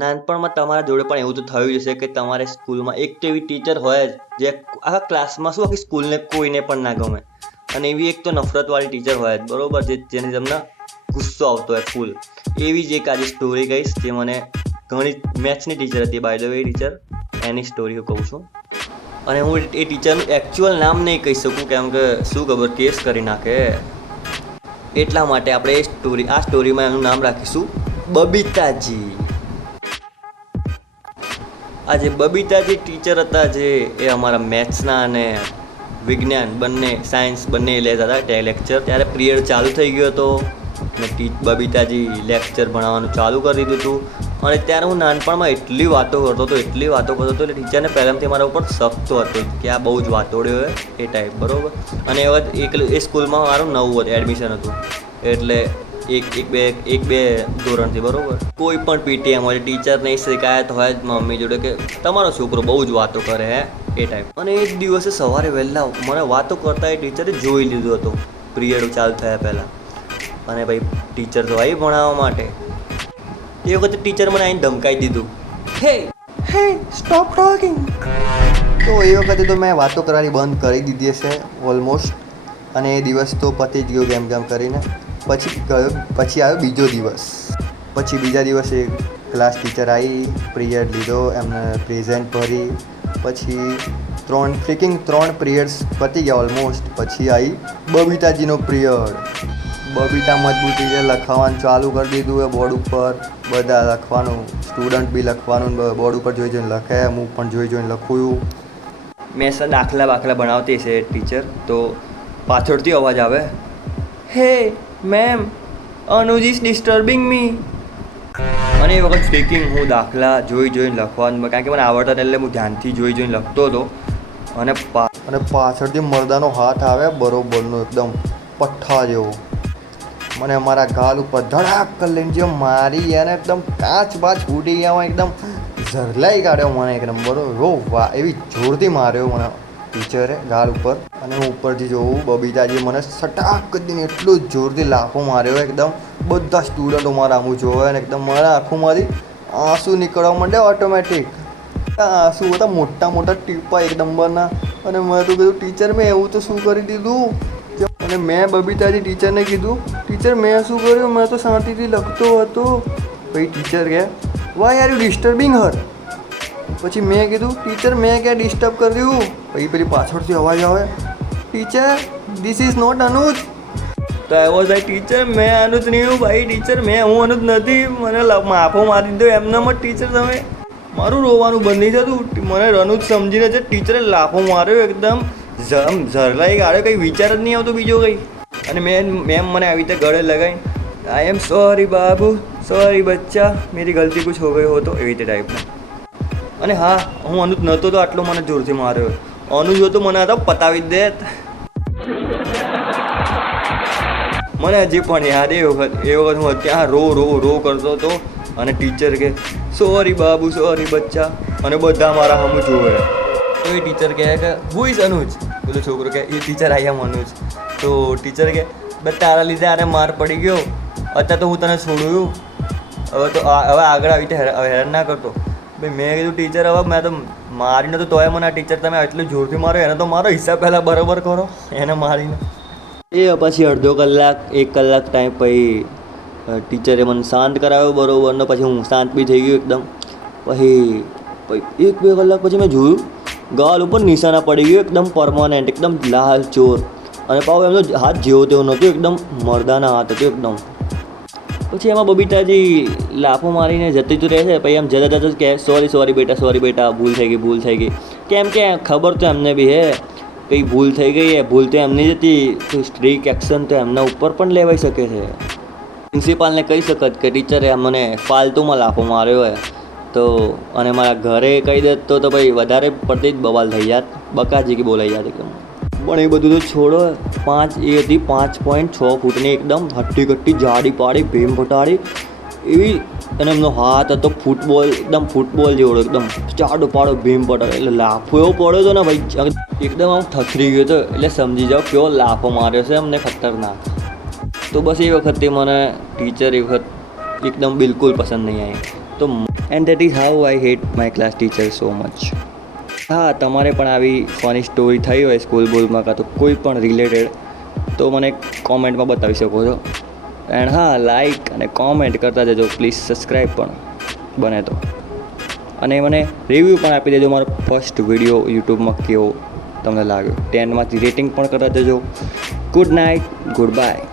નાનપણમાં તમારા જોડે પણ એવું તો થયું જ હશે કે તમારે સ્કૂલમાં એક તો એવી ટીચર હોય જ જે આખા ક્લાસમાં શું આખી સ્કૂલને કોઈને પણ ના ગમે, અને એવી એક તો નફરતવાળી ટીચર હોય જ બરોબર, જેને તમને ગુસ્સો આવતો હોય ફૂલ. એવી જ એક આજે સ્ટોરી કહીશ જે મને ઘણી મેથ્સની ટીચર હતી, બાય ધ વે ટીચર, એની સ્ટોરી હું કહું છું. અને હું એ ટીચરનું એકચ્યુઅલ નામ નહીં કહી શકું કેમ કે શું ખબર કેસ કરી નાખે, એટલા માટે આપણે આ સ્ટોરીમાં એનું નામ રાખીશું બબીતાજી. આ જે બબીતાજી ટીચર હતા જે એ અમારા મેથ્સના અને વિજ્ઞાન બંને, સાયન્સ બંને લેતા હતા લેક્ચર. ત્યારે પિરિયડ ચાલુ થઈ ગયો હતો અને બબીતાજી લેક્ચર ભણાવવાનું ચાલુ કરી દીધું હતું. અને ત્યારે હું નાનપણમાં એટલી વાતો કરતો હતો એટલે ટીચરને પહેલાંથી મારા ઉપર શક તો હતો કે આ બહુ જ વાતોડ્યો હોય એ ટાઈપ બરાબર. અને એ સ્કૂલમાં મારું નવું હતું, એડમિશન હતું, એટલે એક બે ધોરણથી બરાબર. કોઈ પણ પીટીએમ હોય ટીચરની શિકાયત હોય જ મમ્મી જોડે કે તમારો છોકરો બહુ જ વાતો કરે હે એ ટાઈપ. અને એક દિવસે સવારે વહેલા મને વાતો કરતા એ ટીચરે જોઈ લીધો હતો પિરિયડ ચાલુ થયા પહેલાં. અને ભાઈ ટીચર તો આવી ભણાવવા માટે. એ વખતે ટીચર મને આવીને ધમકાઈ દીધું, હે સ્ટોપ ટોકિંગ. તો એ વખતે તો મેં વાતો કરવાની બંધ કરી દીધી હશે ઓલમોસ્ટ. અને એ દિવસ તો પતી જ ગયો કેમ કરીને. પછી આવ્યો બીજો દિવસ. પછી બીજા દિવસે ક્લાસ ટીચર આવી, પિરિયડ લીધો, એમને પ્રેઝન્ટ ભરી. પછી 3 પિરિયડ્સ પતી ગયા ઓલમોસ્ટ. પછી આવી બબીતાજીનો પિરિયડ. બબીતા મજબૂતીને લખાવાનું ચાલુ કરી દીધું એ બોર્ડ ઉપર. બધા લખવાનું, સ્ટુડન્ટ બી લખવાનું બોર્ડ ઉપર જોઈને લખે, હું પણ જોઈને લખું. મેં દાખલા ભણાવતી છે ટીચર, તો પાછળથી અવાજ આવે, હે મેમ, અનુજ ઇઝ ડિસ્ટર્બિંગ મી. અને એ વખત ફ્રીકિંગ હું દાખલા જોઈને લખવાનું, કારણ કે મને આવડતા એટલે હું ધ્યાનથી જોઈને લખતો હતો. અને પાછળથી મરદાનો હાથ આવે બરોબરનો, એકદમ પઠ્ઠા જેવો. મને મારા ગાલ ઉપર ધડાક કરી લઈને જે મારી, એને એકદમ કાચ ફૂટી ગયા, એકદમ ઝરલાઈ કાઢ્યો મને એકદમ બરોબર. વાહ, એવી જોરથી માર્યો મને ટીચરે ગાલ ઉપર. અને હું ઉપરથી જોઉં બબીતાજી મને સટાક કરીને એટલું જોરથી લાફો માર્યો એકદમ. બધા સ્ટુડન્ટો મારા આમું જોવે અને એકદમ મારા આંખોમાંથી આંસુ નીકળવા માંડે ઓટોમેટિક. આંસુ હતા મોટા ટીપા એક નંબરના. અને મેં તો કીધું, ટીચર મેં એવું તો શું કરી દીધું? અને મેં બબીતાજી ટીચરને કીધું, ટીચર મેં શું કર્યું? મેં તો શાંતિથી લખતો હતો. પછી ટીચર કહે, વાય આર યુ ડિસ્ટર્બિંગ હર? પછી મેં કીધું, ટીચર મેં ક્યાં ડિસ્ટર્બ કર્યું? પછી પેલી પાછળથી અવાજ આવે, ટીચર ધીસ ઇઝ નોટ અનુજ. તો આઈ વોઝ લાઈક, ટીચર મેં અનુજ નહીં હું ભાઈ, ટીચર હું અનુજ નથી, મને માફો મારી દીધો એમનામાં. ટીચર તમે, મારું રોવાનું બંધ નહીં થતું. મને અનુજ સમજીને છે ટીચરે લાફો માર્યો એકદમ ઝરલાઈ ગાળ્યો, કંઈ વિચાર જ નહીં આવતો બીજો કંઈ. અને મેમ મને આવી રીતે ગળે લગાવીને, આઈ એમ સોરી બાબુ, સોરી બચ્ચા, મેરી ગલતી કુછ હો ગયો હતો, એવી રીતે ટાઈપના. અને હા, હું અનુજ નહોતો તો આટલો મને જોરથી માર્યો. અનુજ હતો મને આ તો પતાવી જ દેત. મને હજી પણ યાદ એ વખત હું ત્યાં રો કરતો હતો. અને ટીચર કે, સોરી બાબુ, સોરી બચ્ચા. અને બધા મારા સામું જોવે. તો એ ટીચર કહે કે, હુ ઇઝ અનુજ? પેલો છોકરો કહે, એ ટીચર આઈ એમ અનુજ. તો ટીચર કહે, બસ તારા લીધે આને માર પડી ગયો, અત્યારે તો હું તને છોડું, હવે આગળ આવી રીતે હેરાન ના કરતો. ભાઈ મેં કીધું, ટીચર હવે મેં તો મારીને તો તોય મને આ ટીચર તમે એટલું જોરથી મારો, એને તો મારો હિસાબ પહેલાં બરાબર કરો, એને મારીને. એ પછી અડધો કલાક 1 કલાક ટાઈમ પછી ટીચરે મને શાંત કરાવ્યો બરાબરનો. પછી હું શાંત બી થઈ ગયો એકદમ. પછી 1-2 કલાક પછી મેં જોયું ગાલ ઉપર નિશાના પડી ગયું એકદમ પરમાનન્ટ, એકદમ લાલ ચોર. અને પાછો એમનો હાથ જેવો તેવો નહોતો, એકદમ મરદાના હાથ હતો એકદમ. પછી એમાં બબીતાજી લાફો મારીને જતી તો રહે છે. પછી એમ જતા જ કહે, સોરી બેટા, ભૂલ થઈ ગઈ. કેમ કે ખબર તો એમને બી હે કંઈ ભૂલ થઈ ગઈ એ ભૂલ તો એમની જ હતી. તો સ્ટ્રીક એક્શન તો એમના ઉપર પણ લેવાઈ શકે છે. પ્રિન્સિપાલને કહી શકત કે ટીચરે મને ફાલતુમાં લાફો માર્યો હોય તો, અને મારા ઘરે કહી દેત તો ભાઈ વધારે પડતી જ બવાલ થઈ જાત, બકાજી કે બોલાઈ જાત એકદમ. પણ એ બધું તો છોડો. એ હતી 5.6 ફૂટની એકદમ હટ્ટી કટ્ટી જાડી પાડી ભીમ ફટાડી એવી. અને એમનો હાથ હતો ફૂટબોલ જેવડો, એકદમ ચાડો પાડો ભીમ પટાડો. એટલે લાફો એવો પડ્યો હતો ને ભાઈ, એકદમ આમ થથરી ગયો હતો. એટલે સમજી જાઓ કેવો લાફો માર્યો છે એમને, ખતરનાક. તો બસ એ વખતે મને ટીચર એ વખત એકદમ બિલકુલ પસંદ નહીં આવી. તો and that is how I hate my class teacher so much. હા, તમારે પણ આવી ફની સ્ટોરી થઈ હોય સ્કૂલ બોલમાં કાં તો કોઈ પણ રિલેટેડ, તો મને કોમેન્ટમાં બતાવી શકો છો. એન્ડ હા, લાઈક અને કોમેન્ટ કરતા જજો પ્લીઝ, સબસ્ક્રાઈબ પણ બને તો. અને મને રિવ્યૂ પણ આપી દેજો મારો ફર્સ્ટ વિડીયો યુટ્યુબમાં કેવો તમને લાગ્યો. 10માંથી રેટિંગ પણ કરતા જજો. Good night, good bye.